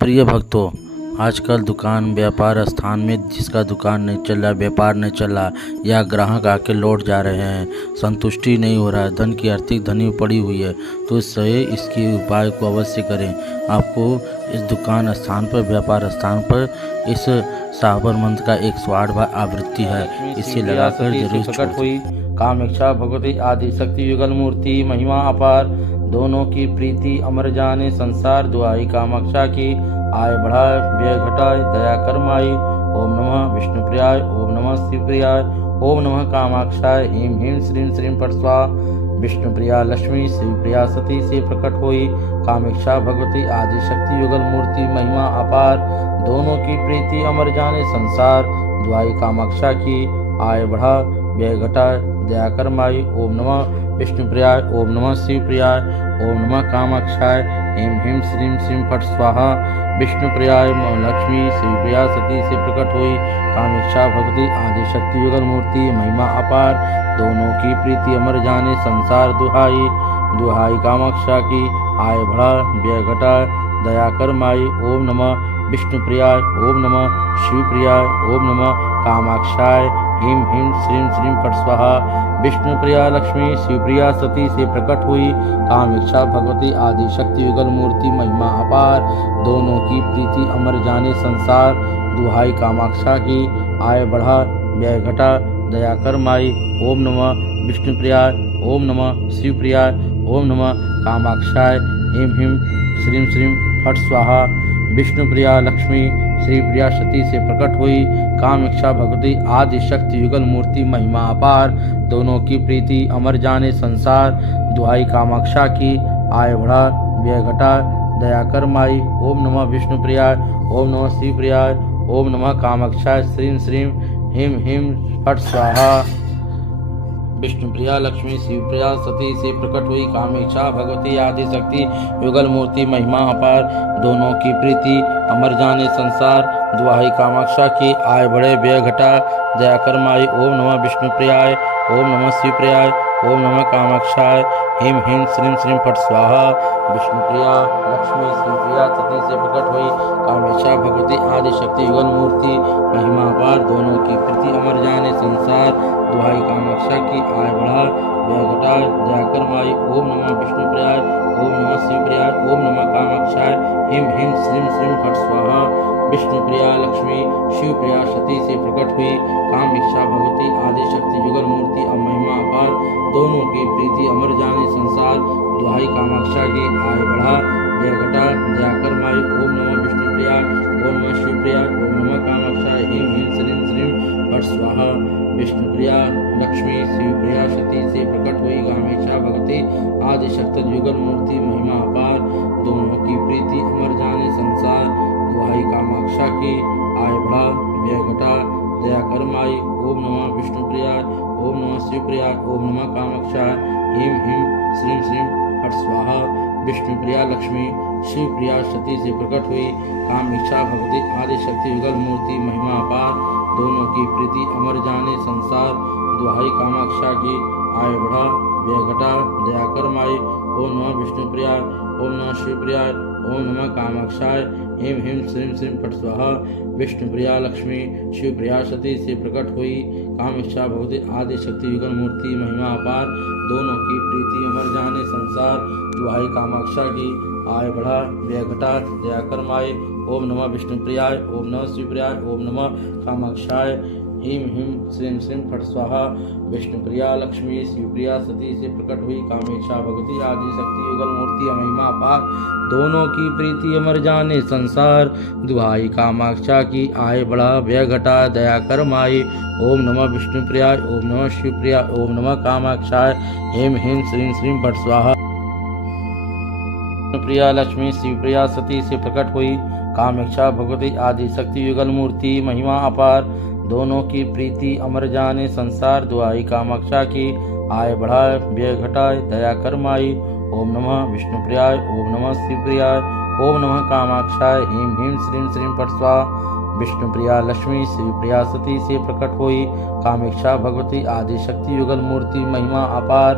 प्रिय भक्तों, आजकल दुकान व्यापार स्थान में जिसका दुकान नहीं चल रहा, व्यापार नहीं चल रहा या ग्राहक आके लौट जा रहे हैं, संतुष्टि नहीं हो रहा है, धन की आर्थिक धनी पड़ी हुई है, तो इसके उपाय को अवश्य करें। आपको इस दुकान स्थान पर, व्यापार स्थान पर इस साबर मंत्र का 108 आवृत्ति है, इसे लगाकर जरूर प्रकट हुई कामेक्षा भगवती आदि शक्ति युगल मूर्ति महिमा अपार, दोनों की प्रीति अमर जाने संसार, दुआई कामाक्षा की आय बढ़ाए व्यय घटाए दया करमाई। ओम नमः विष्णु प्रियाय, ओम नमः शिव प्रियाय, ओम नमः कामाक्षाय। ह्रीं ह्रीं श्रीं श्रीं फट स्वाहा। विष्णु प्रिया लक्ष्मी, शिव प्रिया सती से प्रकट हुई कामेक्षा भगवती आदि शक्ति युगल मूर्ति महिमा अपार, दोनों की प्रीति अमर जाने संसार, दुआई कामाक्षा की आय बढ़ा व्यय घटाए दया करमाई। ओम नमः विष्णु प्रियाय, ओम नमः शिव प्रियाय, ओम नमः कामाक्षाय। ह्रीं ह्रीं श्रीं श्रीं फट स्वाहा। विष्णु प्रियाय लक्ष्मी, शिव प्रिया सती से प्रकट हुई कामेक्षा भगवती आदि शक्ति युगल मूर्ति महिमा अपार, दोनों की प्रीति अमर जाने संसार, दुहाई दुहाई कामाक्षा की आय बढ़ा व्यय घटा दया करमाई। ओम नमः विष्णु प्रियाय, ओम नमः शिव प्रियाय, ओम नमः कामाक्षाय। ह्रीं ह्रीं श्रीं श्रीं फट स्वाहा। विष्णु प्रिया लक्ष्मी, शिवप्रिया सती से प्रकट हुई कामेक्षा भगवती आदि शक्ति युगल मूर्ति महिमा अपार, दोनों की प्रीति अमर जाने संसार, दुहाई कामाक्षा की आय बढ़ा व्यय घटा दया करमाई। ओम नमः विष्णु प्रियाय, ओम नमः शिव प्रियाय, ओम नमः कामाक्षाय। ह्रीं ह्रीं श्रीं श्रीं फट स्वाहा। विष्णु प्रिया लक्ष्मी, श्री प्रिया सती से प्रकट हुई कामेक्षा भगवती आदि शक्ति युगल मूर्ति महिमा अपार, दोनों की प्रीति अमर जाने संसार, दुहाई कामाक्षा की आय बढ़ा व्यय घटा दया करमाई। ओम नमः विष्णु प्रियाय, ओम नमः शिव प्रियाय, ओम नमः कामाक्षाय। श्रीं श्रीं ह्रीं ह्रीं फट स्वाहा। विष्णु प्रिया लक्ष्मी, शिव प्रिया सती से प्रकट हुई कामेक्षा भगवती आदि शक्ति युगल मूर्ति महिमा अपार, दोनों की प्रीति अमर जाने संसार, दुहाई कामाक्षा की आय बढ़े व्यय घटा दया करमाई। ओम नमः विष्णु प्रियाय, ओम नमः शिव प्रियाय, ओम नमः कामाक्षाय। ह्रीं ह्रीं श्रीं श्रीं फट स्वाहा। विष्णु प्रिया लक्ष्मी, शिव प्रिया सती से प्रकट हुई कामेक्षा भगवती आदि शक्ति युगल मूर्ति महिमा अपार, दोनों की प्रीति अमर जाने संसार, दुहाई कामाक्षा की आय बढ़ा व्यय घटा दया करमाई। ओम नमः विष्णु प्रियाय, ओम नमः शिव प्रियाय, ओम नमः कामाक्षाय। ह्रीं ह्रीं श्रीं श्रीं फट स्वाहा। विष्णु प्रिया लक्ष्मी, शिव प्रिया सती से प्रकट हुई कामेक्षा भगवती आदि शक्ति युगल मूर्ति महिमा अपार, दोनों की प्रीति अमर जाने संसार, दुहाई कामाक्षा की आय बढ़ा व्यय घटा दया करमाई। ओम नमः विष्णु प्रियाय, ओम नमः शिव प्रियाय, ओम नमः कामाक्षाय। ह्रीं ह्रीं श्रीं श्रीं फट स्वाहा। विष्णु प्रिया लक्ष्मी, शिव प्रिया सती से प्रकट हुई कामेक्षा भगवती आदि शक्ति युगल मूर्ति महिमा अपार, दोनों की प्रीति अमर जाने संसार, दुहाई कामाक्षा की आय बढ़ा व्यय घटा दया करमाई। ओम नमः विष्णु प्रियाय, ओम नमः शिव प्रियाय, ओम नमः कामाक्षाय। ह्रीं ह्रीं श्रीं श्रीं फट स्वाहा। विष्णु प्रिया लक्ष्मी, शिव प्रिया सती से प्रकट हुई कामेक्षा भगवती आदि शक्ति युगल मूर्ति महिमा अपार, दोनों की प्रीति अमर जाने संसार, दुहाई कामाक्षा की आय बढ़ा व्यय घटा दया करमाई। ओम नमः विष्णु प्रियाय, ओम नमः शिव प्रियाय, ओम नमः कामाक्षाय। ह्रीं ह्रीं श्रीं श्रीं फट स्वाहा। विष्णु प्रिया लक्ष्मी, शिव प्रिया सती से प्रकट हुई कामेक्षा भगवती आदि शक्ति युगल मूर्ति महिमा अपार, दोनों की प्रीति अमर जाने संसार, दुहाई कामाक्षा की आय बढ़ा व्यय घटा दया करमाई। ओम नमः विष्णु प्रियाय, ओम नमः शिव प्रियाय, ओम नमः कामाक्षाय। ह्रीं ह्रीं श्रीं श्रीं फट स्वाहा। विष्णु प्रिया लक्ष्मी, शिव प्रिया सती से प्रकट हुई कामेक्षा भगवती आदि शक्ति युगल मूर्ति महिमा अपार, दोनों की प्रीति अमर जाने संसार, दुहाई कामाक्षा की आय बढ़ा व्यय घटा दया करमाई। ओम नमः विष्णु प्रियाय, ओम नमः शिव प्रियाय, ओम नमः कामाक्षाय। ह्रीं ह्रीं श्रीं श्रीं फट स्वाहा। प्रिया लक्ष्मी, शिव प्रिया सती से प्रकट हुई कामेक्षा भगवती आदि शक्ति युगल मूर्ति महिमा अपार, दोनों की प्रीति अमर जाने संसार, दुहाई कामाक्षा की आय बढ़ाए व्यय घटाए दया करमाई। ओम नमः विष्णु प्रियाय, ओम नमः शिव प्रियाय, ओम नमः कामाक्षाय। ह्रीं ह्रीं श्रीं श्रीं फट स्वाहा। विष्णु प्रिया लक्ष्मी, शिव प्रिया सती से प्रकट हुई कामेक्षा भगवती आदि शक्ति युगल मूर्ति महिमा अपार,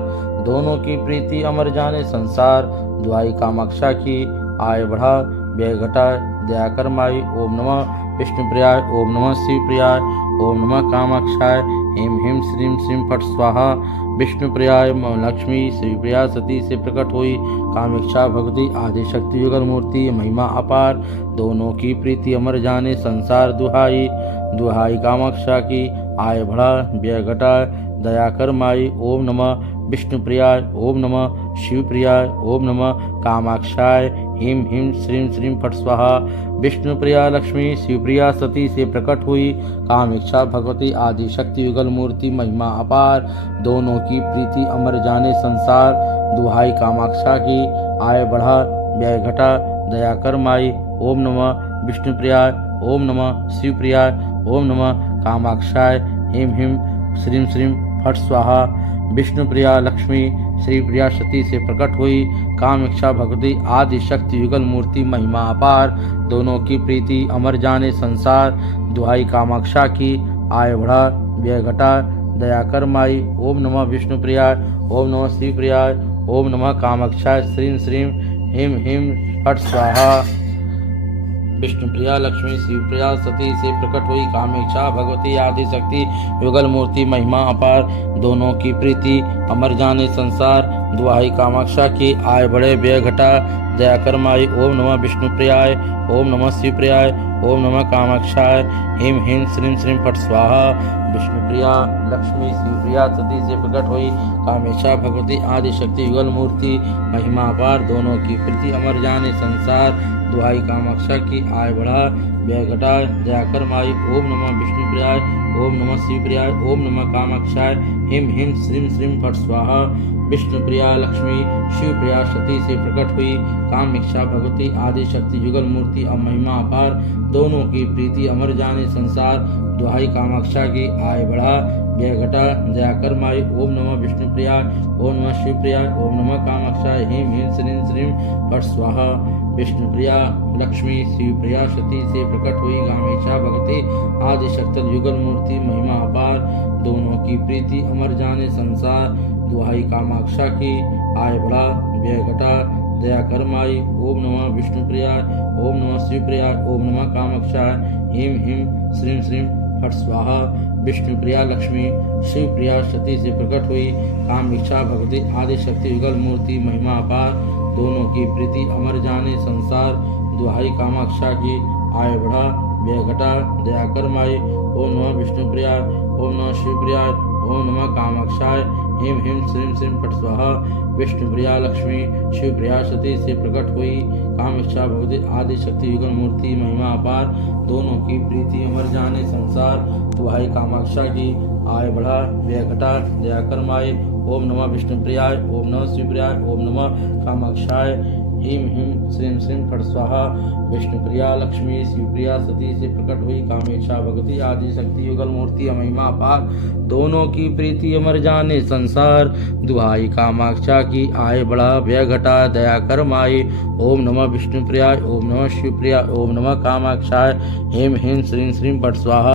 दोनों की प्रीति अमर जाने संसार, दुहाई कामाक्षा की आय बढ़ा व्यय घटा दयाकर माई। ओम नमः विष्णुप्रियाय। ओम नमः शिवप्रियाय। ओम नमः कामाक्षाय। ह्रीं ह्रीं श्रीं श्रीं फट स्वाहा। विष्णुप्रियाय लक्ष्मी शिवप्रिया सती से प्रकट हुई। कामेक्षा भगवती आदिशक्ति युगल मूर्ति महिमा अपार, दोनों की प्रीति अमर जाने संसार दुहाई। दुहाई कामाक्षा की आय बढ़ा व्यय घटा दया कर माई। ओम नमः विष्णुप्रियाय। ओम नमः शिवप्रियाय। ओम नमः कामाक्षाय। ह्रीं ह्रीं श्रीं श्रीं फट स्वाहा। विष्णुप्रिया लक्ष्मी शिवप्रिया सती से प्रकट हुई। कामेक्षा भगवती आदिशक्ति युगल मूर्ति महिमा अपार, दोनों की प्रीति अमर जाने संसार। दुहाई कामाक्षा की आय बढ़ा व्यय घटा दया कर माई। ओम नमः विष्णुप्रियाय। ओम नमः शिवप्रियाय। ओम नमः कामाक्षाय। ह्रीं ह्रीं श्रीं श्रीं फट स्वाहा। विष्णुप्रिया लक्ष्मी श्रीप्रिया सती से प्रकट हुई। कामेक्षा भगवती आदिशक्ति युगल मूर्ति महिमा अपार, दोनों की प्रीति अमर जाने संसार। दुहाई कामाक्षा की आय बढ़ा व्यय घटा दया कर माई। ओम नमः विष्णुप्रियाय। ओम नमः शिवप्रियाय। ओम नमः कामाक्षाय। श्रीं श्रीं ह्रीं ह्रीं फट स्वाहा। विष्णुप्रिया लक्ष्मी शिवप्रिया सती से प्रकट हुई। कामेक्षा भगवती आदिशक्ति युगल मूर्ति महिमा अपार, दोनों की प्रीति अमर जाने संसार। दुहाई कामाक्षा की आय बढ़े व्यय घटा दया कर माई। ओम नमः विष्णुप्रियाय। ओम नमः शिवप्रियाय। ओम नमः कामाक्षाय। ह्रीं ह्रीं श्रीं श्रीं फट स्वाहा। विष्णुप्रिया लक्ष्मी शिवप्रिया सती से प्रकट हुई। कामेक्षा भगवती आदिशक्ति युगल मूर्ति महिमा अपार, दोनों की प्रीति अमर जाने संसार। दुहाई कामाक्षा की आय बढ़ा व्यय घटा दया कर माई। ओम नमः विष्णुप्रियाय। ओम नमः शिवप्रियाय। ओम नमः कामाक्षाय। ह्रीं ह्रीं श्रीं श्रीं फट स्वाहा। विष्णुप्रिया लक्ष्मी शिवप्रिया सती से प्रकट हुई। कामेक्षा भगवती आदिशक्ति युगल मूर्ति महिमा अपार, दोनों की प्रीति अमर जाने संसार। दुहाई कामाक्षा की आय बढ़ा व्यय घटा दया कर माई। ओम नमः विष्णुप्रियाय। ओम नमः शिवप्रियाय। ओम नमः कामाक्षाय। ह्रीं ह्रीं श्रीं श्रीं फट स्वाहा। विष्णुप्रिया लक्ष्मी शिवप्रिया सती से प्रकट हुई। कामेक्षा भगवती आदिशक्ति युगल मूर्ति महिमा अपार, दोनों की प्रीति अमर जाने संसार। दुहाई कामाक्षा की आय बढ़ा व्यय घटा दया कर माई। ओम नमः विष्णुप्रियाय। ओम नमः शिवप्रियाय। ओम नमः कामाक्षाय। ह्रीं ह्रीं श्रीं श्रीं फट स्वाहा। विष्णुप्रिया लक्ष्मी शिवप्रिया सती से प्रकट हुई। कामेक्षा भगवती आदिशक्ति युगल मूर्ति महिमा अपार, दोनों की प्रीति अमर जाने संसार। दुहाई कामाक्षा की आय बढ़ा व्यय घटा दया कर माई। ओम नमः विष्णुप्रियाय। ओम नमः शिवप्रियाय। ओम नमः कामाक्षाय। ह्रीं ह्रीं श्रीं श्रीं फट स्वाहा। विष्णुप्रिया लक्ष्मी शिवप्रिया सती से प्रकट हुई। कामेक्षा भगवती आदिशक्ति युगल मूर्ति महिमा अपार, दोनों की प्रीति अमर जाने संसार। दुहाई कामाक्षा की आय बढ़ा व्यय घटा दया कर माई। ओम नमः विष्णुप्रियाय। ओम नमः शिवप्रियाय। ओम नमः कामाक्षाय। ह्रीं ह्रीं श्रीं श्रीं फट स्वाहा। विष्णुप्रिया लक्ष्मी शिवप्रिया सती से प्रकट हुई। कामेक्षा भगवती आदिशक्ति युगल मूर्ति महिमा अपार, दोनों की प्रीति अमर जाने संसार। दुहाई कामाक्षा की आय बढ़ा व्यय घटा दया कर माई। ओम नमः विष्णुप्रियाय। ओम नमः शिवप्रियाय। ओम नमः कामाक्षाय। ह्रीं ह्रीं श्रीं श्रीं फट स्वाहा।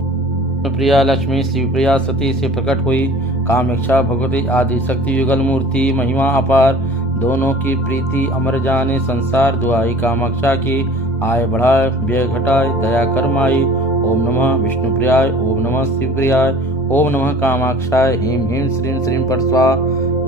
प्रिया लक्ष्मी शिवप्रिया सती से प्रकट हुई। कामेक्षा भगवती आदिशक्ति युगल मूर्ति महिमा अपार, दोनों की प्रीति अमर जाने संसार। दुहाई कामाक्षा की आय बढ़ा व्यय घटा दया कर माई। ओम नमः विष्णुप्रियाय। ओम नमः शिवप्रियाय। ओम नमः कामाक्षाय। ह्रीं ह्रीं श्रीं श्रीं फट स्वाहा।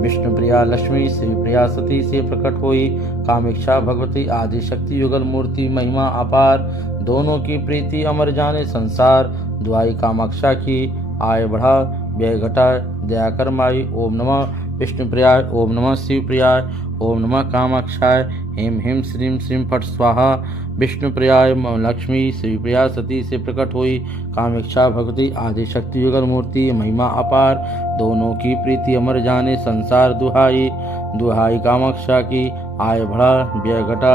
विष्णुप्रिया लक्ष्मी शिवप्रिया सती से प्रकट हुई। कामेक्षा भगवती आदिशक्ति युगल मूर्ति महिमा अपार, दोनों की प्रीति अमर जाने संसार। दुहाई कामाक्षा की आय बढ़ा व्यय घटा दया कर माई। ओम नमः विष्णुप्रियाय। ओम नमः शिवप्रियाय। ओम नमः कामाक्षाय। ह्रीं ह्रीं श्रीं श्रीं फट स्वाहा। विष्णुप्रियाय लक्ष्मी शिवप्रिया सती से प्रकट हुई। कामेक्षा भगवती आदिशक्ति युगल मूर्ति महिमा अपार, दोनों की प्रीति अमर जाने संसार। दुहाई कामाक्षा की आय बढ़ा व्यय घटा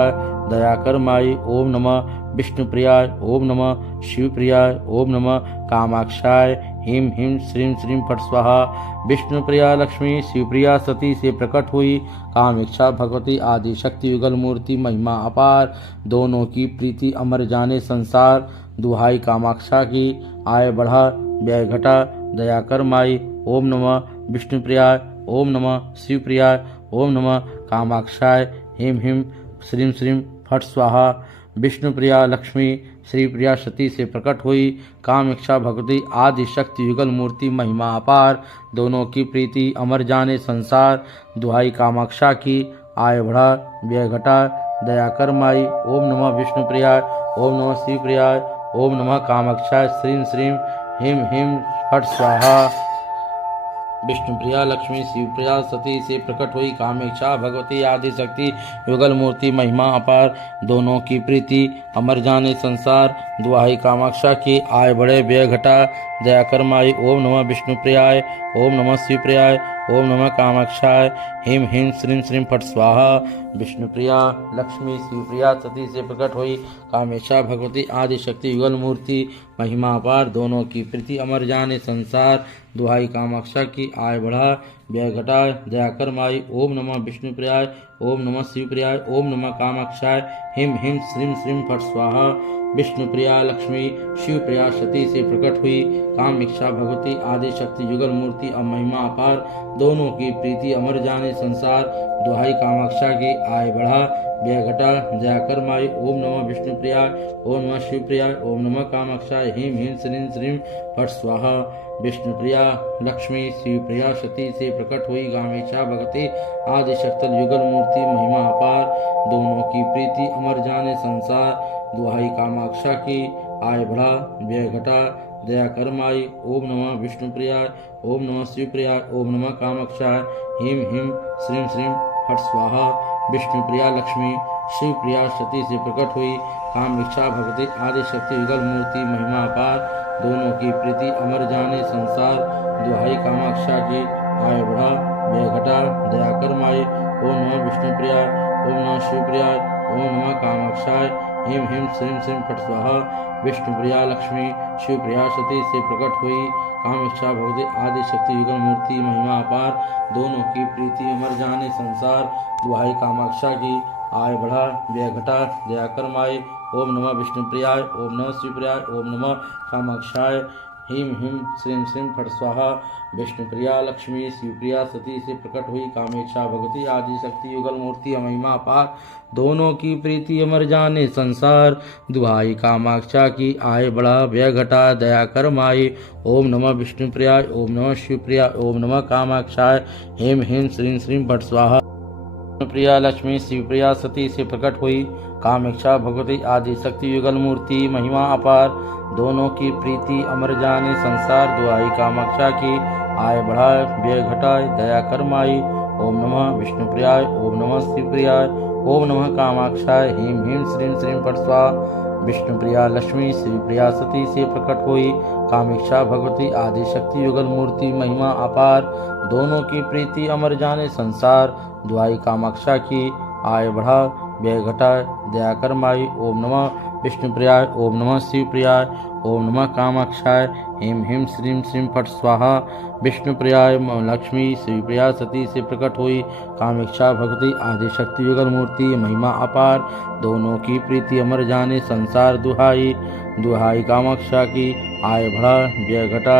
दया कर माई। ओम नमः विष्णुप्रियाय। ओम नमः शिवप्रियाय। ओम नमः कामाक्षाय। ह्रीं ह्रीं श्रीं श्रीं फट स्वाहा। विष्णुप्रिया लक्ष्मी शिवप्रिया सती से प्रकट हुई। कामेक्षा भगवती आदिशक्ति युगल मूर्ति महिमा अपार, दोनों की प्रीति अमर जाने संसार। दुहाई कामाक्षा की आय बढ़ा व्यय घटा दया कर माई। ओम नमः विष्णुप्रियाय। ओम नमः शिवप्रियाय। ओम नमः कामाक्षाय। ह्रीं ह्रीं श्रीं श्रीं फट स्वाहा। विष्णु प्रिया लक्ष्मी श्री प्रिया सती से प्रकट हुई। कामेक्षा भगवती आदि शक्ति युगल मूर्ति महिमा अपार, दोनों की प्रीति अमर जाने संसार। दुहाई कामाक्षा की आय बढ़ा व्यय घटा दया कर माई। ओम नमः विष्णु प्रियाय, ओम नमः श्री प्रियाय, ओम नमः कामाक्षाय। श्रीं श्रीं ह्रीं ह्रीं फट स्वाहा। विष्णु प्रिया लक्ष्मी शिव प्रिया सती से प्रकट हुई। कामेक्षा भगवती आदि शक्ति युगल मूर्ति महिमा अपार, दोनों की प्रीति अमर जाने संसार। दुहाई कामाक्षा की आय बढ़े व्यय घटा दया कर माई। ओम नमः विष्णु प्रियाय, ओम नमः शिव प्रियाय, ओम नमः कामाक्षाय। ह्रीं ह्रीं श्रीं श्रीं फट स्वाहा। विष्णु प्रिया लक्ष्मी शिव प्रिया सती से प्रकट हुई। कामेक्षा भगवती आदि शक्ति युगल मूर्ति महिमा अपार, दोनों की प्रीति अमर जाने संसार। दुहाई कामाक्षा की आय बढ़ा व्यय घटा दया कर माई। ओम नमः विष्णु प्रियाय, ओम नमः शिव प्रियाय, ओम नमः कामाक्षाय। ह्रीं ह्रीं श्रीं श्रीं फट स्वाहा। विष्णु प्रिया लक्ष्मी शिव प्रिया सती से प्रकट हुई। कामेक्षा भगवती आदि शक्ति युगल मूर्ति महिमा अपार, दोनों की प्रीति अमर जाने संसार। दुहाई कामाक्षा की आय बढ़ा व्यय घटा दया कर माई। ओम नमः विष्णु प्रियाय, ओम नमः शिव प्रियाय, ओम नमः कामाक्षाय। ह्रीं ह्रीं श्रीं श्रीं फट स्वाहा। विष्णु प्रिया लक्ष्मी शिव प्रिया सती से प्रकट हुई। कामेक्षा भगवती आदि शक्ति युगल मूर्ति महिमा अपार, दोनों की प्रीति अमर जाने संसार। दुहाई कामाक्षा की आय बढ़ा व्यय घटा दया कर माई। ओम नमः विष्णु प्रियाय, ओम नमः शिव प्रियाय, ओम नमः कामाक्षाय। ह्रीं ह्रीं श्रीं श्रीं फट स्वाहा। विष्णु प्रिया लक्ष्मी शिव प्रिया सती से प्रकट हुई। कामेक्षा भगवती आदि शक्ति युगल मूर्ति महिमा अपार, दोनों की प्रीति अमर जाने संसार। दुहाई कामाक्षा की आय बढ़ा व्यय घटा दया कर माई। ओम नमः विष्णु प्रियाय, ओम नमः शिव प्रियाय, ओम नमः कामाक्षाय। ह्रीं ह्रीं श्रीं श्रीं फट स्वाहा। विष्णु प्रिया लक्ष्मी शिव प्रिया सती से प्रकट हुई। कामेक्षा भगवती आदि शक्ति युगल मूर्ति महिमा अपार, दोनों की प्रीति अमर जाने संसार। दुहाई कामाक्षा की आय बढ़ा व्यय घटा दया कर माई। ओम नमः विष्णु प्रियाय, ओम नमः शिव प्रियाय, ओम नमः कामाक्षाय। ह्रीं ह्रीं श्रीं श्रीं फट स्वाहा। विष्णु प्रिया लक्ष्मी शिव प्रिया सती से प्रकट हुई। कामेक्षा भगवती आदि शक्ति युगल मूर्ति महिमा अपार, दोनों की प्रीति अमर जाने संसार। दुहाई कामाक्षा की आय बढ़ा व्यय घटा दया कर माई। ओम नमः विष्णु प्रियाय, ओम नमः शिव प्रियाय, ओम नमः कामाक्षाय। ह्रीं ह्रीं श्रीं श्रीं फट स्वाहा। प्रिया लक्ष्मी शिव प्रिया सती से प्रकट हुई। कामेक्षा भगवती आदि शक्ति युगल मूर्ति महिमा अपार, दोनों की प्रीति अमर जाने संसार। दुहाई कामाक्षा की आय बढ़ा व्यय घटा दया कर माई। ओम नमः विष्णु प्रियाय, ओम नमः शिव प्रियाय, ओम नमः कामाक्षाय। ह्रीं ह्रीं श्रीं श्रीं फट स्वाहा। विष्णु प्रिया लक्ष्मी शिव प्रिया सती से प्रकट हुई। कामेक्षा भगवती आदि शक्ति युगल मूर्ति महिमा अपार, दोनों की प्रीति अमर जाने संसार। दुहाई कामाक्षा की आय बढ़ा व्यय घटा दया कर माई। ओम नमः विष्णु प्रियाय, ओम नमः शिव प्रियाय, ओम नमः कामाक्षाय। ह्रीं ह्रीं श्रीं श्रीं फट स्वाहा। विष्णु प्रियाय लक्ष्मी शिव प्रिया सती से प्रकट हुई। कामेक्षा भगवती आदि शक्ति युगल मूर्ति महिमा अपार, दोनों की प्रीति अमर जाने संसार। दुहाई कामाक्षा की आय बढ़ा व्यय घटा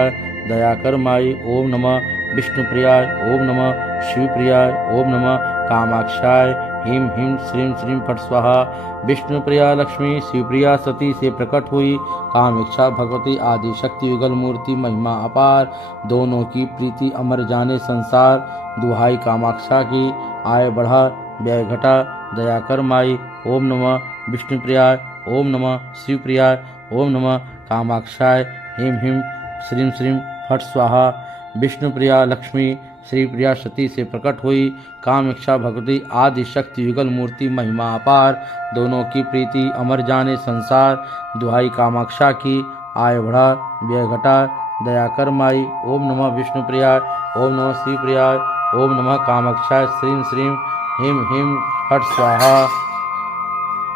दया कर माई। ओम नमः विष्णु प्रियाय, ओम नमः शिव प्रियाय, ओम नमः कामाक्षाय। ह्रीं ह्रीं श्रीं श्रीं फट स्वाहा। विष्णु प्रिया लक्ष्मी शिव प्रिया सती से प्रकट हुई। कामेक्षा भगवती आदि शक्ति युगल मूर्ति महिमा अपार, दोनों की प्रीति अमर जाने संसार। दुहाई कामाक्षा की आय बढ़ा व्यय घटा दया कर माई। ओम नमः विष्णु प्रियाय, ओम नमः शिव प्रियाय, ओम नमः कामाक्षाय। ह्रीं ह्रीं श्रीं श्रीं फट स्वाहा। विष्णु प्रिया लक्ष्मी श्री प्रिया सती से प्रकट हुई। कामेक्षा भगवती आदि शक्ति युगल मूर्ति महिमा अपार, दोनों की प्रीति अमर जाने संसार। दुहाई कामाक्षा की आय बढ़ा व्यय घटा दया कर माई। ओम नमः विष्णु प्रियाय, ओम नमः शिव प्रियाय, ओम नमः कामाक्षाय। श्रीं श्रीं ह्रीं ह्रीं फट स्वाहा।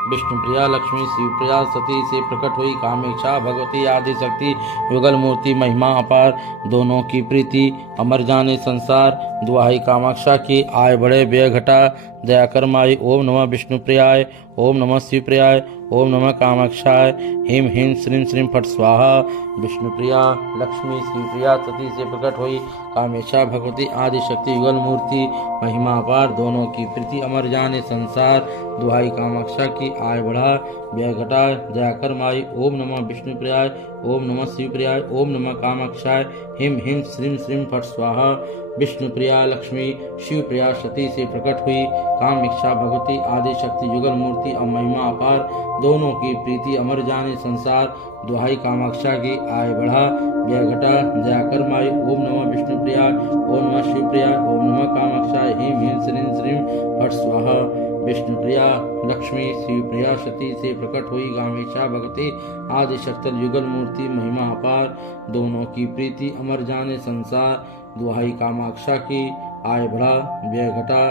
विष्णु प्रिया लक्ष्मी शिव प्रिया सती से प्रकट हुई। कामेक्षा भगवती आदि शक्ति युगल मूर्ति महिमा अपार, दोनों की प्रीति अमर जाने संसार। दुहाई कामाक्षा की आय बढ़े व्यय घटा दया कर माई। ओम नमः विष्णु प्रियाय, ओम नमः शिव प्रियाय, ओम नमः कामाक्षाय ह्रीं ह्रीं श्रीं श्रीं फट स्वाहा। विष्णुप्रिया लक्ष्मी श्रीप्रिया सती से प्रकट हुई कामेक्षा भगवती आदि शक्ति युगल मूर्ति महिमा अपार दोनों की प्रीति अमर जाने संसार। दुहाई कामाक्षा की आय बढ़ा व्यय घटा दया कर माई। ओम नमः विष्णुप्रियाय ओम नमः शिवप्रियाय ओम नमः कामाक्षाय ह्रीं ह्रीं श्रीं श्रीं फट स्वाहा। विष्णुप्रिया लक्ष्मी शिवप्रिया सती से प्रकट हुई कामेक्षा भगवती आदि शक्ति युगल मूर्ति महिमा अपार दोनों की प्रीति अमर जाने संसार। दुहाई कामाक्षा की आय बढ़ा व्यय घटा दया कर माई। ओम नमः विष्णुप्रियाय ओम नमः शिवप्रियाय ओम नमः कामाक्षाय ह्रीं ह्रीं श्रीं श्रीं फट स्वाहा। विष्णुप्रिया लक्ष्मी शिवप्रिया सती से प्रकट हुई कामेक्षा भगवती आदि शक्ति युगल मूर्ति महिमा अपार दोनों की प्रीति अमर जाने संसार। दुहाई कामाक्षा की आय बढ़ा व्यय घटा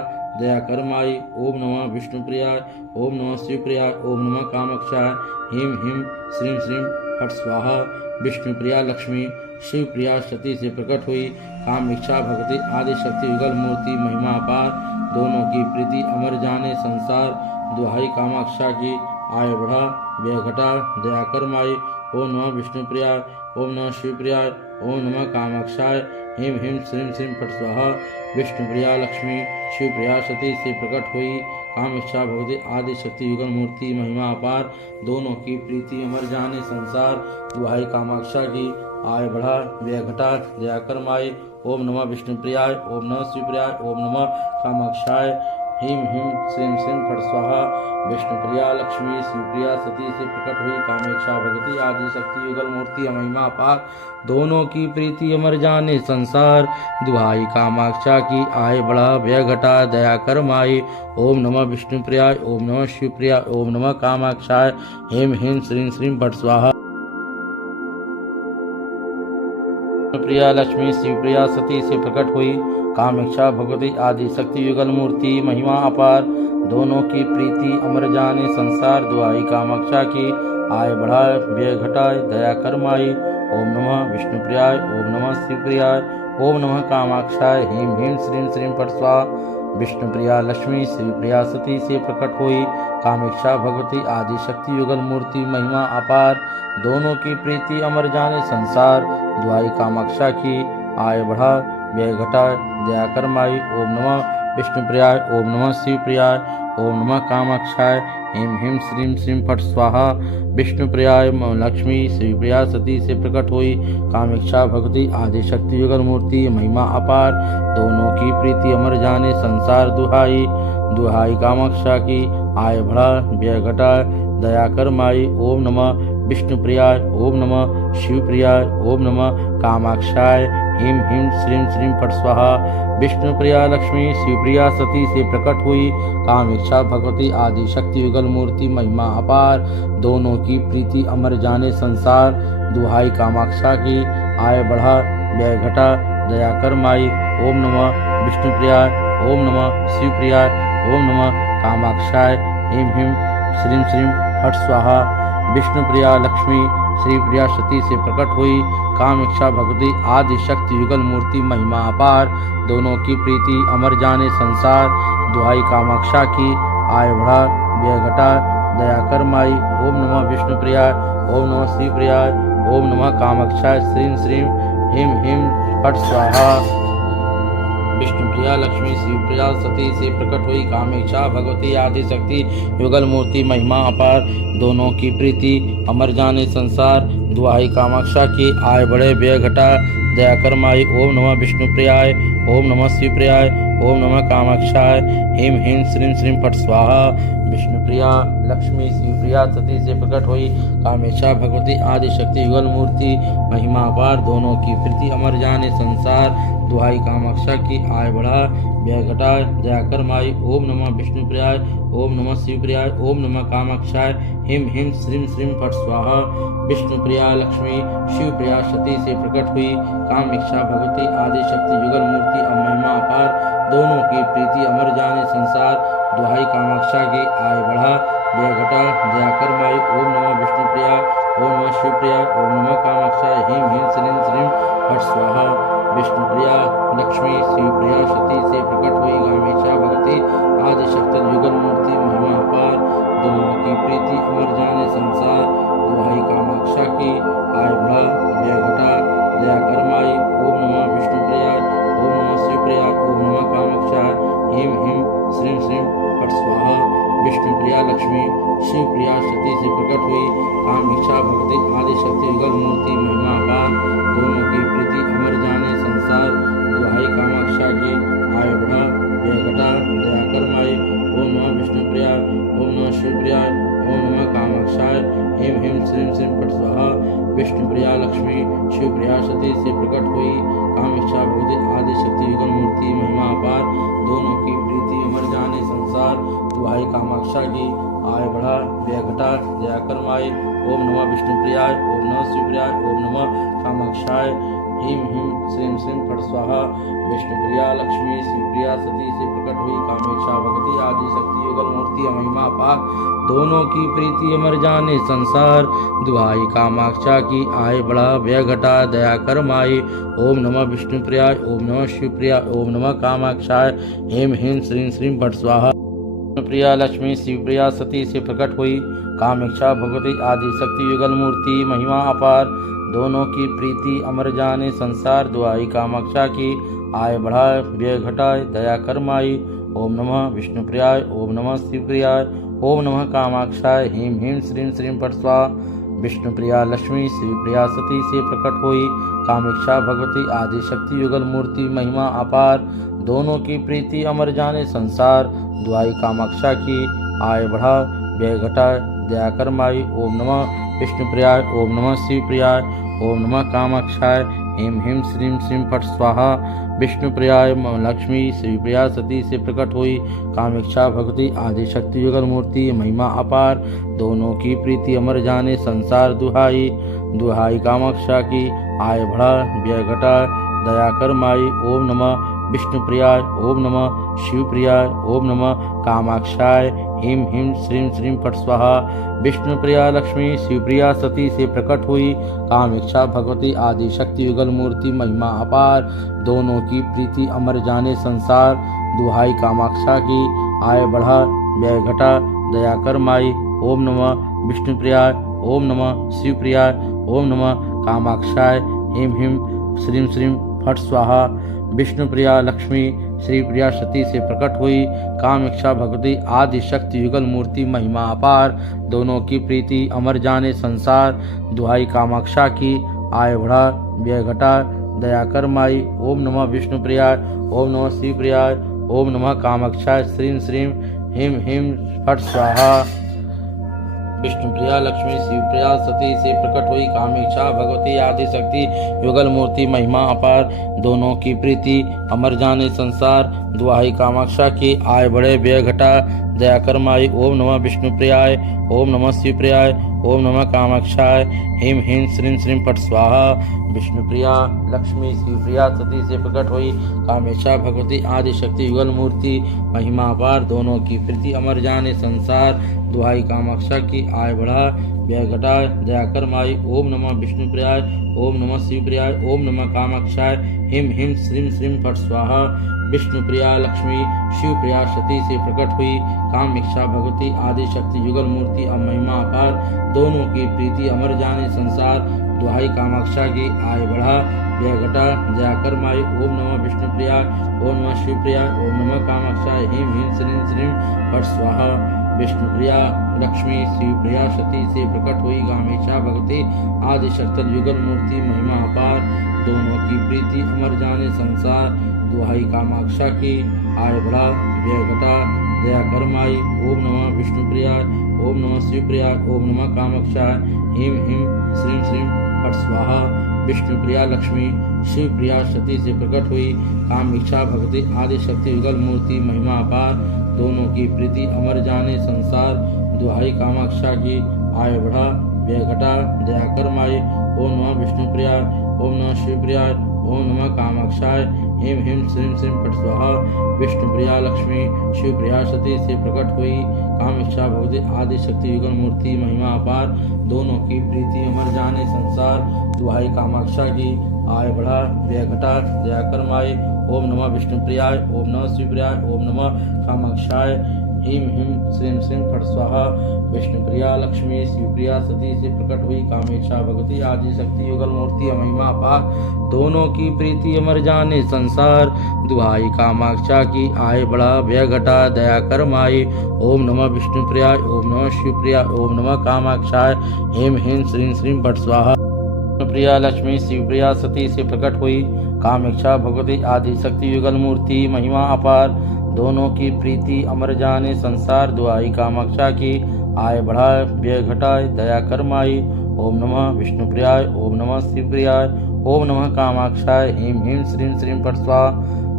दया कर माई। ओम नमः विष्णुप्रियाय ओम नमः शिवप्रियाय ओम नमः कामाक्षाय ह्रीं ह्रीं श्रीं श्रीं फट स्वाहा। विष्णुप्रिया लक्ष्मी शिवप्रिया सती से प्रकट हुई कामेक्षा भगवती आदि शक्ति युगल मूर्ति महिमा अपार दोनों की प्रीति अमर जाने संसार। दुहाई कामाक्षा की आय बढ़ा व्यय घटा दया कर माई। ओम नमः विष्णुप्रियाय ओम नमः शिवप्रियाय ओम नमः कामाक्षाय ह्रीं ह्रीं श्रीं श्रीं फट स्वाहा। विष्णुप्रिया लक्ष्मी शिवप्रिया सती से प्रकट हुई कामेक्षा भगवती आदि शक्ति युगल मूर्ति महिमा अपार दोनों की प्रीति अमर जाने संसार। दुहाई कामाक्षा की आय बढ़ा व्यय घटा दया कर माई। ओम नमः विष्णुप्रियाय ओम नमः शिवप्रियाय ओम नमः कामाक्षाय ह्रीं ह्रीं श्रीं श्रीं फट स्वाहा। विष्णुप्रिया लक्ष्मी शिवप्रिया सती से प्रकट हुई कामेक्षा भगवती आदि शक्ति युगल मूर्ति महिमा अपार दोनों की प्रीति अमर जाने संसार। दुहाई कामाक्षा की आय बढ़ा व्यय घटा दया कर माई। ओम नमः विष्णुप्रियाय ओम नमः शिवप्रियाय ओम नमः कामाक्षाय ह्रीं ह्रीं श्रीं श्रीं फट स्वाहा। प्रिया लक्ष्मी शिवप्रिया सती से प्रकट हुई कामेक्षा भगवती आदि शक्ति युगल मूर्ति महिमा अपार दोनों की प्रीति अमर जाने संसार। दुहाई कामाक्षा की आय बढ़ा व्यय घटाय दया कर माई। ओम नमः विष्णुप्रियाय ओम नमः शिवप्रियाय ओम नमः कामाक्षाय ह्रीं ह्रीं श्रीं श्रीं फट स्वाहा। विष्णुप्रिया लक्ष्मी शिवप्रिया सती से प्रकट हुई कामेक्षा भगवती आदि शक्ति युगल मूर्ति महिमा अपार दोनों की प्रीति अमर जाने संसार। दुहाई कामाक्षा की आय बढ़ा व्यय घटा दया कर माई। ओम नमः विष्णुप्रियाय ओम नमः शिवप्रियाय ओम नमः कामाक्षाय ह्रीं ह्रीं श्रीं श्रीं फट स्वाहा। विष्णुप्रियाय लक्ष्मी शिवप्रिया सती से प्रकट हुई कामेक्षा भगवती आदि शक्ति युगल मूर्ति महिमा अपार दोनों की प्रीति अमर जाने संसार। दुहाई कामाक्षा की आय बढ़ा व्यय घटा दया कर माई। ओम नमः विष्णुप्रियाय ओम नमः शिवप्रियाय ओम नमः कामाक्षाय ह्रीं ह्रीं श्रीं श्रीं फट स्वाहा। विष्णुप्रिया लक्ष्मी शिवप्रिया सती से प्रकट हुई कामेक्षा भगवती आदि शक्ति युगल मूर्ति महिमा अपार दोनों की प्रीति अमर जाने संसार। दुहाई कामाक्षा की आय बढ़ा व्यय घटा दया कर माई। ओम नमः विष्णुप्रियाय ओम नमः शिवप्रियाय ओम नमः कामाक्षाय ह्रीं ह्रीं श्रीं श्रीं फट स्वाहा। विष्णुप्रिया लक्ष्मी श्रीप्रिया सती से प्रकट हुई कामेक्षा भगवती आदि शक्ति युगल मूर्ति महिमा अपार दोनों की प्रीति अमर जाने संसार। दुहाई कामाक्षा की आय बढ़ा व्यय घटा दया कर माई। ओम नमः विष्णुप्रियाय ओम नमः शिवप्रियाय ओम नमः कामाक्षाय श्रीं श्रीं ह्रीं ह्रीं फट स्वाहा। विष्णुप्रिया लक्ष्मी शिवप्रिया सती से प्रकट हुई कामेक्षा भगवती आदि शक्ति युगल मूर्ति महिमा अपार दोनों की प्रीति अमर जाने संसार। दुहाई कामाक्षा की आय बढ़े व्यय घटा दया कर माई। ओम नमः विष्णुप्रियाय ओम नमः शिवप्रियाय ओम नमः कामाक्षाय ह्रीं ह्रीं श्रीं श्रीं फट स्वाहा। विष्णुप्रिया लक्ष्मी शिवप्रिया सती से प्रकट हुई कामेक्षा भगवती आदि शक्ति युगल मूर्ति महिमा अपार दोनों की प्रीति अमर जाने संसार। दुहाई कामाक्षा की आय बढ़ा व्यय घटा दया कर माई। ओम नमः विष्णुप्रियाय ओम नमः शिवप्रियाय ओम नमः कामाक्षाय ह्रीं ह्रीं श्रीं श्रीं फट स्वाहा। विष्णुप्रिया लक्ष्मी शिवप्रिया सती से प्रकट हुई कामेक्षा भगवती आदि शक्ति युगल मूर्ति महिमा अपार दोनों की प्रीति अमर जाने संसार। दुहाई कामाक्षा की आय बढ़ा व्यय घटा दया कर माई। ओम नमः विष्णुप्रियाय ओम नमः शिवप्रियाय ओम नमः कामाक्षाय ह्रीं ह्रीं श्रीं श्रीं फट स्वाहा। विष्णुप्रिया लक्ष्मी शिवप्रिया सती से प्रकट हुई कामेक्षा भगवती आदि शक्ति युगल मूर्ति महिमा अपार दोनों की प्रीति अमर जाने फट स्वाहा। विष्णुप्रिया लक्ष्मी शिवप्रिया सती से प्रकट हुई, काम इच्छा भक्ति आदि शक्ति युगल मूर्ति महिमा अपार, दोनों की प्रीति अमर जाने संसार। दुहाई कामाक्षा की आय बढ़ा व्यय घटा दया कर माई। ओम नमः विष्णुप्रिया, ओम नमः शिवप्रिया, ओम नमः कामाक्षाय। ह्रीं ह्रीं श्रीं श्रीं फट स्वाहा। विष्णुप्रिया लक्ष्मी शिवप्रिया सती से प्रकट हुई, काम इच्छा भक्ति आदि शक्ति युगल मूर्ति महिमा अपार, दोनों की प्रीति अमर जाने संसार। दुहाई कामाक्षा की आय बढ़ा व्यय घटा दया कर माई। ओम नमः विष्णुप्रियाय, ओम नमः शिवप्रियाय, ओम नमः कामाक्षाय। ह्रीं ह्रीं श्रीं श्रीं फट स्वाहा। विष्णुप्रिया लक्ष्मी शिवप्रिया सती से प्रकट हुई, कामेक्षा भक्ति आदि शक्ति युगल मूर्ति महिमा अपार, दोनों की प्रीति अमर जाने संसार। दुहाई कामाक्षा की आय बढ़ा व्यय घटा दया कर माई। ओम नमः विष्णुप्रियाय, ओम नमः शिवप्रियाय, ओम नमः कामाक्षाय। ह्रीं ह्रीं श्रीं श्रीं फट स्वाहा। प्रिया लक्ष्मी शिवप्रिया सती से प्रकट हुई, कामेक्षा भगवती आदि शक्ति युगल मूर्ति महिमा अपार, दोनों की प्रीति अमर जाने संसार। दुहाई कामाक्षा की आय बढ़ा व्यय घटा दया कर माई। ओम नमः विष्णुप्रियाय, ओम नमः शिवप्रियाय, ओम नमः कामाक्षाय। ह्रीं ह्रीं श्रीं श्रीं फट स्वाहा। विष्णुप्रिया लक्ष्मी शिवप्रिया सती से प्रकट हुई, कामेक्षा भगवती आदि शक्ति युगल मूर्ति महिमा अपार, दोनों की प्रीति अमर जाने संसार। दुहाई कामाक्षा की आय बढ़ा व्यय घटा दया कर माई। ओम नमः विष्णुप्रियाय, ओम नमः शिवप्रियाय, ओम नमः कामाक्षाय। ह्रीं ह्रीं श्रीं श्रीं फट स्वाहा। विष्णुप्रियाय लक्ष्मी शिवप्रिया सती से प्रकट हुई, कामेक्षा भक्ति आदि शक्ति युगल मूर्ति महिमा अपार, दोनों की प्रीति अमर जाने संसार। दुहाई कामाक्षा की आय बढ़ा व्यय घटा दया कर माई। ओम नमः विष्णुप्रियाय, ओम नमः शिवप्रियाय, ओम नमः कामाक्षाय। ह्रीं ह्रीं श्रीं श्रीं फट स्वाहा। विष्णुप्रिया लक्ष्मी शिवप्रिया सती से प्रकट हुई, कामेक्षा भगवती आदि शक्ति युगल मूर्ति महिमा अपार, दोनों की प्रीति अमर जाने संसार। दुहाई कामाक्षा की आय बढ़ा व्यय घटा दया कर माई। ओम नमः विष्णुप्रियाय, ओम नमः शिवप्रियाय, ओम नमः कामाक्षाय। ह्रीं ह्रीं श्रीं श्रीं फट स्वाहा। विष्णुप्रिया लक्ष्मी श्रीप्रिया सती से प्रकट हुई, कामेक्षा भगवती आदि शक्ति युगल मूर्ति महिमा अपार, दोनों की प्रीति अमर जाने संसार। दुहाई कामाक्षा की आय बढ़ा व्यय घटा दया कर माई। ओम नमः विष्णुप्रियाय, ओम नमः शिवप्रियाय, ओम नमः कामाक्षाय। श्रीं श्रीं ह्रीं ह्रीं फट स्वाहा। विष्णुप्रिया लक्ष्मी शिवप्रिया सती से प्रकट हुई, कामेक्षा भगवती आदि शक्ति युगल मूर्ति महिमा अपार, दोनों की प्रीति अमर जाने संसार। दुहाई कामाक्षा की आय बढ़े व्यय घटा दया कर माई। ओम नमः विष्णुप्रियाय, ओम नमः शिवप्रियाय, ओम नमः कामाक्षाय। ह्रीं ह्रीं श्रीं श्रीं फट स्वाहा। विष्णुप्रिया लक्ष्मी शिवप्रिया सती से प्रकट हुई, कामेक्षा भगवती आदि शक्ति युगल मूर्ति महिमा अपार, दोनों की प्रीति अमर जाने संसार। दुहाई कामाक्षा की आय बढ़ा व्यय घटा दया कर माई। ओम नमः विष्णुप्रियाय, ओम नमः शिवप्रियाय, ओम नमः कामाक्षाय। ह्रीं ह्रीं श्रीं श्रीं फट स्वाहा। विष्णुप्रिया लक्ष्मी शिवप्रिया सती से प्रकट हुई, कामेक्षा भगवती आदि शक्ति युगल मूर्ति महिमा अपार, दोनों की प्रीति अमर जाने संसार। दुहाई कामाक्षा की आय बढ़ा व्यय घटा दया कर माई। ओम नमः विष्णुप्रियाय, ओम नमः शिवप्रियाय, ओम नमः कामाक्षाय। ह्रीं ह्रीं श्रीं श्रीं फट स्वाहा। विष्णुप्रिया लक्ष्मी शिवप्रिया सती से प्रकट हुई, कामेक्षा भगवती आदि शक्ति युगल मूर्ति महिमा अपार, दोनों की प्रीति अमर जाने संसार। दुहाई कामाक्षा की आय बढ़ा व्यय घटा दया कर माई। ओम नमः विष्णुप्रियाय, ओम नमः शिवप्रियाय, ओम नमः कामाक्षाय। ह्रीं ह्रीं श्रीं श्रीं फट स्वाहा। विष्णुप्रिया लक्ष्मी शिवप्रिया सती से प्रकट हुई, कामेक्षा भगवती आदि शक्ति युगल मूर्ति महिमा अपार, दोनों की प्रीति अमर जाने संसार। दुहाई कामाक्षा की आय बढ़ा व्यय घटा दया कर माई। ओम नमः विष्णुप्रियाय, ओम नमः शिवप्रियाय, ओम नमः कामाक्षाय। ह्रीं ह्रीं श्रीं श्रीं फट स्वाहा। विष्णुप्रिया लक्ष्मी शिवप्रिया सती से प्रकट हुई, कामेक्षा भगवती आदि शक्ति युगल मूर्ति महिमा अपार, दोनों की प्रीति अमर जाने संसार। दुहाई कामाक्षा की आय बढ़ा व्यय घटा दया कर माई। ओम नमः विष्णुप्रियाय, ओम नमः शिवप्रियाय, ओम नमः कामाक्षाय। ह्रीं ह्रीं श्रीं श्रीं फट स्वाहा। विष्णुप्रिया लक्ष्मी शिवप्रिया सती से प्रकट हुई कामेक्षा भगवती आदि शक्ति युगल मूर्ति महिमा अपार दोनों की प्रीति अमर जाने संसार। दुहाई कामाक्षा की आए बड़ा भय घटा दया कर माई। ओम नमः विष्णुप्रियाय ओम नमः शिवप्रिया ओम नमः कामाक्षाय ह्रीं ह्रीं श्रीं श्रीं फट स्वाहा। प्रिया लक्ष्मी शिवप्रिया सती से प्रकट हुई कामेक्षा भगवती आदि शक्ति युगल मूर्ति महिमा अपार दोनों की प्रीति अमर जाने संसार। दुहाई कामाक्षा की आय बढ़ा व्यय घटाए दया कर माई। ओम नमः विष्णुप्रियाय ओम नमः शिवप्रियाय ओम नमः कामाक्षाय ह्रीं ह्रीं श्रीं श्रीं फट स्वाहा।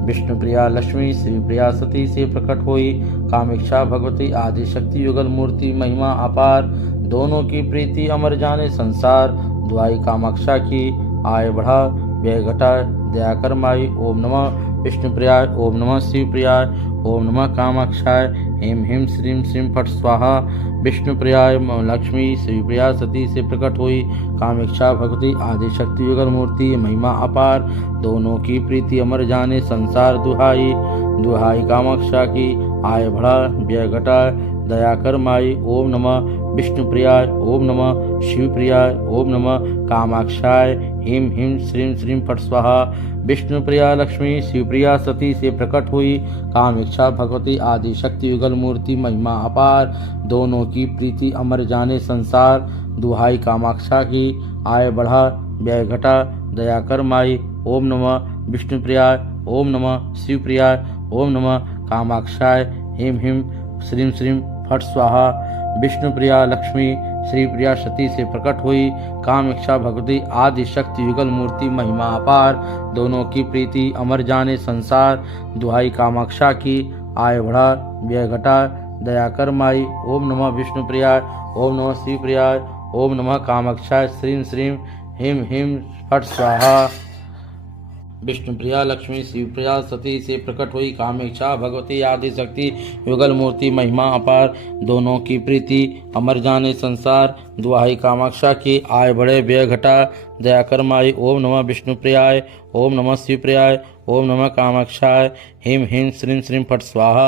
विष्णुप्रिया लक्ष्मी शिवप्रिया सती से प्रकट हुई कामेक्षा भगवती आदि शक्ति युगल मूर्ति महिमा अपार दोनों की प्रीति अमर जाने संसार। दुहाई कामाक्षा की आय बढ़ा व्यय घटा दया कर माई। ओम नमः विष्णुप्रियाय ओम नमः शिवप्रियाय ओम नमः कामाक्षाय ह्रीं ह्रीं श्रीं श्रीं फट स्वाहा। विष्णुप्रियाय लक्ष्मी शिवप्रिया सती से प्रकट हुई कामेक्षा भगवती आदि शक्ति युगल मूर्ति महिमा अपार दोनों की प्रीति अमर जाने संसार। दुहाई कामाक्षा की आय बढ़ा व्यय घटा दया कर माई। ओम नमः विष्णुप्रियाय ओम नमः शिवप्रियाय ओम नमः कामाक्षाय ह्रीं ह्रीं श्रीं श्रीं फट स्वाहा। विष्णुप्रिया लक्ष्मी शिवप्रिया सती से प्रकट हुई कामेक्षा भगवती आदि शक्ति युगल मूर्ति महिमा अपार दोनों की प्रीति अमर जाने संसार। दुहाई कामाक्षा की आय बढ़ा व्यय घटा दया कर माई। ओम नमः विष्णुप्रियाय ओम नमः शिवप्रियाय ओम नमः कामाक्षाय ह्रीं ह्रीं श्रीं श्रीं फट स्वाहा। विष्णुप्रिया लक्ष्मी श्रीप्रिया सती से प्रकट हुई कामेक्षा भगवती आदि शक्ति युगल मूर्ति महिमा अपार दोनों की प्रीति अमर जाने संसार। दुहाई कामाक्षा की आय बढ़ा व्यय घटा दया कर माई। ओम नमः विष्णुप्रियाय ओम नमः शिवप्रियाय ओम नमः कामाक्षाय श्रीं श्रीं ह्रीं ह्रीं फट स्वाहा। विष्णुप्रिया लक्ष्मी शिवप्रिया सती से प्रकट हुई कामेक्षा भगवती आदि शक्ति युगल मूर्ति महिमा अपार दोनों की प्रीति अमर जाने संसार। दुहाई कामाक्षा की आय बढ़े व्यय घटा दया कर माई। ओम नमः विष्णुप्रियाय ओम नमः शिवप्रियाय ओम नमः कामाक्षाय ह्रीं ह्रीं श्रीं श्रीं फट स्वाहा।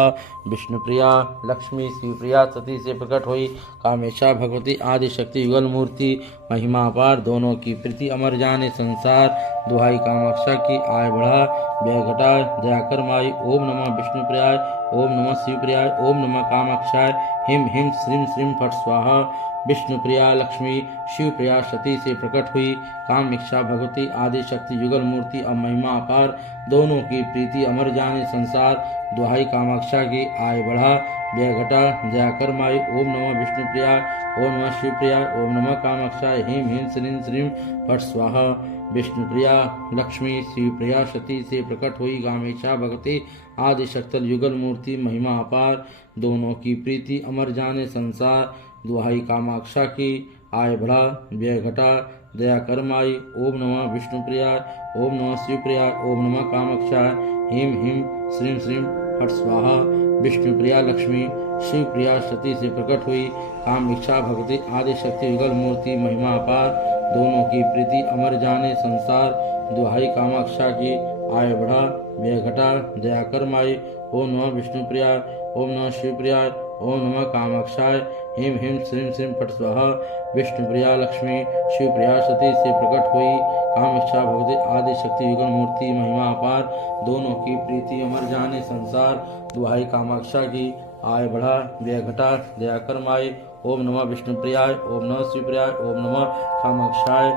विष्णुप्रिया लक्ष्मी शिवप्रिया सती से प्रकट हुई कामेक्षा भगवती आदि शक्ति युगल मूर्ति महिमा अपार दोनों की प्रीति अमर जाने संसार। दुहाई कामाक्षा की आय बढ़ा व्यय घटा दया कर माई। ओम नमः विष्णुप्रियाय ओम नमः शिवप्रियाय ओम नमः कामाक्षाय ह्रीं ह्रीं श्रीं श्रीं फट स्वाहा। विष्णुप्रिया लक्ष्मी शिवप्रिया सती से प्रकट हुई कामेक्षा भगवती आदि शक्ति युगल मूर्ति महिमा अपार दोनों की प्रीति अमर जाने संसार। दुहाई कामाक्षा की आय बढ़ा व्यय घटा दया कर माई। ओम नमः विष्णुप्रियाय ओम नमः शिवप्रियाय ओम नमः कामाक्षाय ह्रीं ह्रीं श्रीं श्रीं फट स्वाहा। विष्णुप्रिया लक्ष्मी शिवप्रिया सती से प्रकट हुई कामेक्षा भगवती आदि शक्ति युगल मूर्ति महिमा अपार दोनों की प्रीति अमर जाने संसार। दुहाई कामाक्षा की आय बढ़ा व्यय घटा दया कर माई। ओम नमः विष्णुप्रियाय ओम नमः शिवप्रियाय ओम नमः कामाक्षाय ह्रीं ह्रीं श्रीं श्रीं फट स्वाहा। विष्णुप्रिया लक्ष्मी शिवप्रिया सती से प्रकट हुई कामेक्षा भगवती आदि शक्ति युगल मूर्ति महिमा अपार दोनों की प्रीति अमर जाने संसार। दुहाई कामाक्षा की आय बढ़ा व्यय घटा दया कर माई। ओम नमः विष्णुप्रियाय ओम नमः शिवप्रियाय ओम नमः कामाक्षाय ह्रीं ह्रीं श्रीं श्रीं फट स्वाहा। विष्णुप्रिया लक्ष्मी शिवप्रिया सती से प्रकट हुई कामेक्षा भगवती आदि शक्ति युगल मूर्ति महिमा अपार दोनों की प्रीति अमर जाने संसार। दुहाई कामाक्षा की आय बढ़ा व्यय घटा दया कर माई। ओम नमः विष्णुप्रियाय ओम नमः शिवप्रियाय ओम नमः कामाक्षाय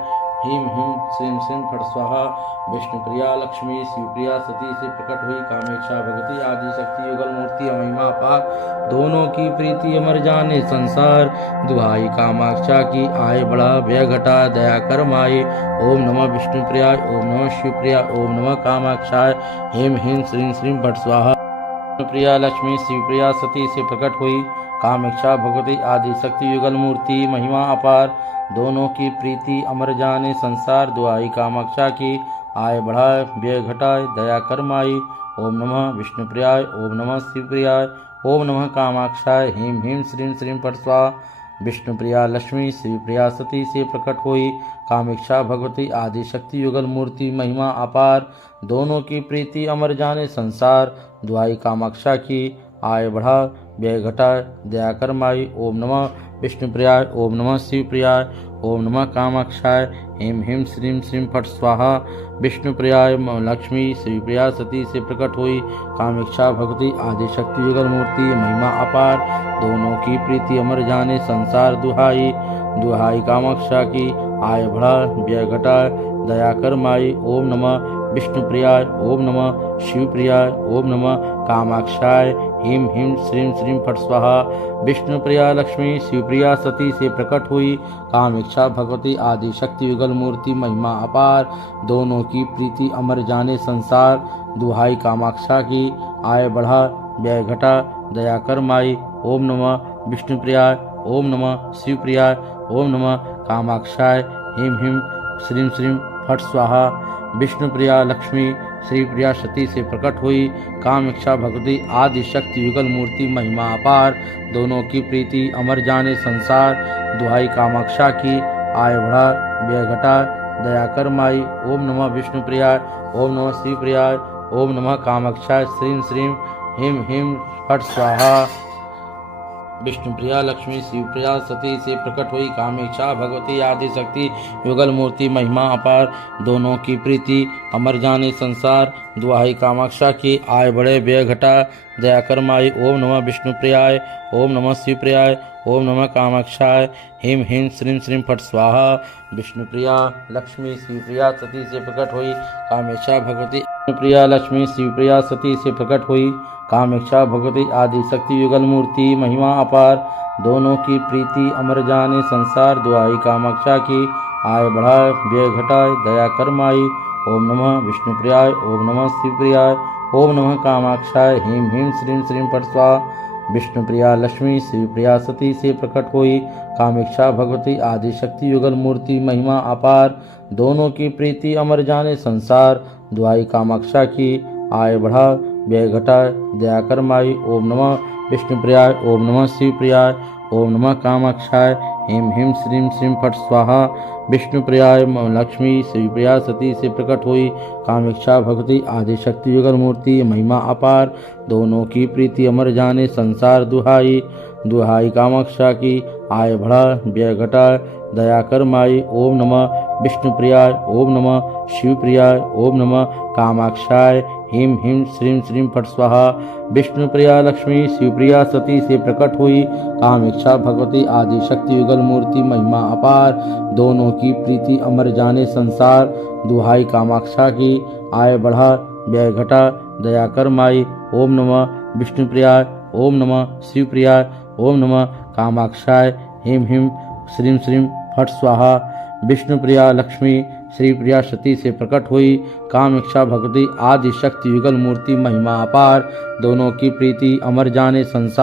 ह्रीं ह्रीं श्रीं श्रीं फट स्वाहा। विष्णुप्रिया लक्ष्मी शिवप्रिया सती से प्रकट हुई कामेक्षा भगवती आदि शक्ति युगल मूर्ति महिमा अपार दोनों की प्रीति अमर जाने संसार। दुहाई कामाक्षा की आय बढ़ा व्यय घटा दया कर माई। ओम नमः विष्णुप्रियाय ओम नमः शिवप्रियाय ओम नमः कामाक्षाय ह्रीं ह्रीं श्रीं श्रीं फट स्वाहा। विष्णुप्रिया लक्ष्मी शिवप्रिया सती से प्रकट हुई कामेक्षा भगवती आदि शक्ति युगल मूर्ति महिमा अपार दोनों की प्रीति अमर जाने संसार। दुहाई कामाक्षा की आय बढ़ा व्यय घटाए दया कर माई। ओम नमः विष्णुप्रियाय ओम नमः शिवप्रियाय ओम नमः कामाक्षाय ह्रीं ह्रीं श्रीं श्रीं फट स्वाहा। विष्णुप्रिया लक्ष्मी शिवप्रिया सती से प्रकट हुई कामेक्षा भगवती आदि शक्ति युगल मूर्ति महिमा अपार दोनों की प्रीति अमर जाने संसार। दुहाई कामाक्षा की आय बढ़ा व्यय घटाय दया कर माई। ओम नमः विष्णुप्रियाय। ओम नमः शिवप्रियाय। ओम नमः कामाक्षाय। ह्रीं ह्रीं श्रीं श्रीं फट स्वाहा। विष्णुप्रियाय लक्ष्मी शिवप्रिया सती से प्रकट हुई। कामेक्षा भगवती आदि शक्ति युगल मूर्ति महिमा अपार। दोनों की प्रीति अमर जाने संसार दुहाई। दुहाई कामाक्षा की आय बढ़ा व्यय घटाय दया कर माई। ओम नमः विष्णुप्रियाय। ओम नमः शिवप्रियाय। ओम नमः कामाक्षाय। ह्रीं ह्रीं श्रीं श्रीं फट स्वाहा। विष्णुप्रिया लक्ष्मी शिवप्रिया सती से प्रकट हुई। कामेक्षा भगवती आदि शक्ति युगल मूर्ति महिमा अपार। दोनों की प्रीति अमर जाने संसार दुहाई कामाक्षा की आय बढ़ा व्यय घटा दया कर माई। ओम नमः विष्णुप्रियाय। ओम नमः शिवप्रियाय। ओम नमः कामाक्षाय। ह्रीं ह्रीं श्रीं श्रीं फट स्वाहा। विष्णुप्रिया लक्ष्मी श्रीप्रिया सती से प्रकट हुई। कामेक्षा भगवती आदि शक्ति युगल मूर्ति महिमा अपार। दोनों की प्रीति अमर जाने संसार दुहाई कामाक्षा की आय बढ़ा व्यय घटा दया कर माई। ओम नमः विष्णुप्रियाय। ओम नमः शिवप्रियाय। ओम नमः कामाक्षाय। श्रीं श्रीं ह्रीं ह्रीं फट स्वाहा। विष्णुप्रिया लक्ष्मी शिवप्रिया सती से प्रकट हुई। कामेक्षा भगवती आदि शक्ति युगल मूर्ति महिमा अपार। दोनों की प्रीति अमर जाने संसार दुहाई कामाक्षा की आय बढ़े व्यय घटा दया कर माई। ओम नमः विष्णुप्रियाय। ओम नमः शिवप्रियाय। ओम नमः कामाक्षाय। ह्रीं ह्रीं श्रीं श्रीं फट स्वाहा। विष्णुप्रिया लक्ष्मी शिवप्रिया सती से प्रकट हुई। कामेक्षा भगवती विष्णुप्रिया लक्ष्मी शिवप्रिया सती से प्रकट हुई। कामेक्षा भगवती आदि शक्ति युगल मूर्ति महिमा अपार। दोनों की प्रीति अमर जाने संसार दुहाई कामाक्षा की आय बढ़ा व्यय घटाय दया कर माई। ओम नमः विष्णुप्रियाय। ओम नमः शिवप्रियाय। ओम नमः कामाक्षाय। ह्रीं ह्रीं श्रीं श्रीं फट स्वाहा। विष्णुप्रिया लक्ष्मी शिवप्रिया सती से प्रकट हुई। कामेक्षा भगवती आदि शक्ति युगल मूर्ति महिमा अपार। दोनों की प्रीति अमर जाने संसार दुहाई कामाक्षा की आय बढ़ा व्यय घटा दया कर माई। ओम नमः विष्णुप्रियाय। ओम नमः शिवप्रियाय। ओम नमः कामाक्षाय। ह्रीं ह्रीं श्रीं श्रीं फट स्वाहा। विष्णुप्रियाय लक्ष्मी शिवप्रिया सती से प्रकट हुई। कामेक्षा भगवती आदि शक्ति युगल मूर्ति महिमा अपार। दोनों की प्रीति अमर जाने संसार दुहाई। दुहाई कामाक्षा की आय बढ़ा व्यय घटा दया कर माई। ओम नमः विष्णुप्रियाय। ओम नमः शिवप्रियाय। ओम नमः कामाक्षाय। ह्रीं ह्रीं श्रीं श्रीं फट स्वाहा। विष्णुप्रिया लक्ष्मी शिवप्रिया सती से प्रकट हुई। कामेक्षा भगवती आदि शक्ति युगल मूर्ति महिमा अपार। दोनों की प्रीति अमर जाने संसार दुहाई कामाक्षा की आय बढ़ा व्यय घटा दया कर माई। ओम नमः विष्णुप्रियाय। ओम नमः शिवप्रियाय। ओम नमः कामाक्षाय। ह्रीं ह्रीं श्रीं श्रीं फट स्वाहा। विष्णुप्रिया लक्ष्मी श्रीप्रिया सती से प्रकट हुई। कामेक्षा भगवती आदि शक्ति युगल मूर्ति महिमा अपार। दोनों की प्रीति अमर जाने संसार